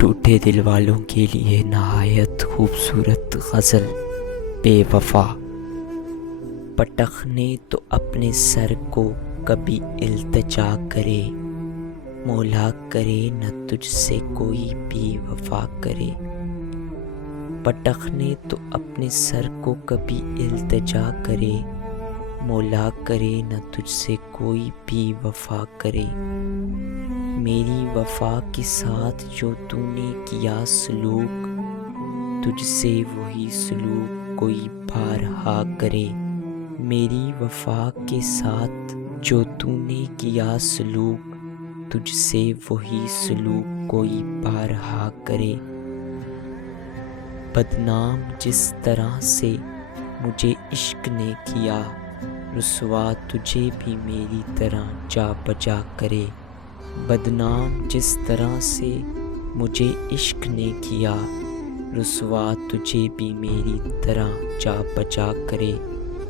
ٹوٹے دل والوں کے لیے نہایت خوبصورت غزل بے وفا۔ پٹخ نے تو اپنے سر کو کبھی التجا کرے، مولا کرے نہ تجھ سے کوئی بے وفا کرے۔ پٹخ نے تو اپنے سر کو کبھی التجا کرے، مولا کرے نہ تجھ سے کوئی بے وفا کرے۔ میری وفا کے ساتھ جو تو نے کیا سلوک، تجھ سے وہی سلوک کوئی بارہا کرے۔ میری وفا کے ساتھ جو تو نے کیا سلوک، تجھ سے وہی سلوک کوئی بارہا کرے۔ بدنام جس طرح سے مجھے عشق نے کیا، رسوا تجھے بھی میری طرح جا بجا کرے۔ بدنام جس طرح سے مجھے عشق نے کیا، رسوا تجھے بھی میری طرح جا بجا کرے۔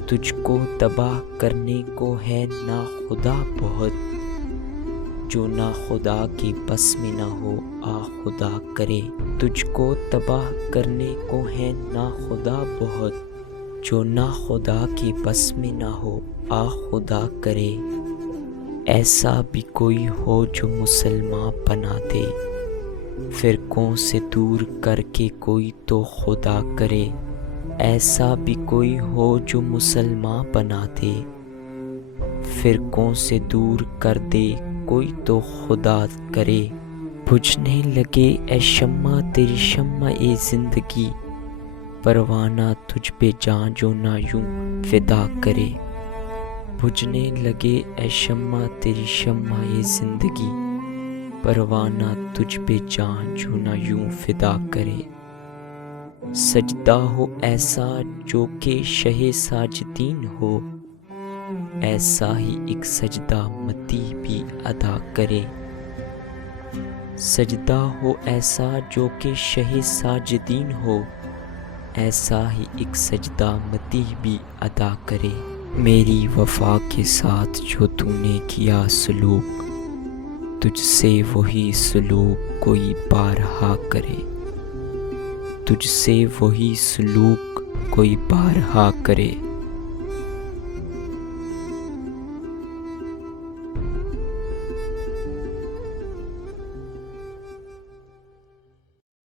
تجھ کو تباہ کرنے کو ہے ناخدا بہت، جو ناخدا کے بس میں نہ ہو آ خدا کرے۔ تجھ کو تباہ کرنے کو ہے ناخدا بہت، جو ناخدا کے بس میں نہ ہو آ خدا کرے۔ ایسا بھی کوئی ہو جو مسلمان بنا دے، فرقوں سے دور کر کے کوئی تو خدا کرے۔ ایسا بھی کوئی ہو جو مسلمان بنا دے، فرقوں سے دور کر دے کوئی تو خدا کرے۔ بجھنے لگے اے شمع تیری شمع زندگی، پروانہ تجھ پہ جاں جو نہ یوں فدا کرے۔ بجھنے لگے اے شمع تیری شمع زندگی، پروانہ تجھ پہ جاں جو نہ یوں فدا کرے۔ سجدہ ہو ایسا جو کہ شہ ساجدین ہو، ایسا ہی ایک سجدہ متی بھی ادا کرے۔ سجدہ ہو ایسا جو کہ شہ ساجدین ہو، ایسا ہی ایک سجدہ متی بھی ادا کرے۔ میری وفا کے ساتھ جو تو نے کیا سلوک، تجھ سے وہی سلوک کوئی بارہا کرے۔ تجھ سے وہی سلوک کوئی بارہا کرے۔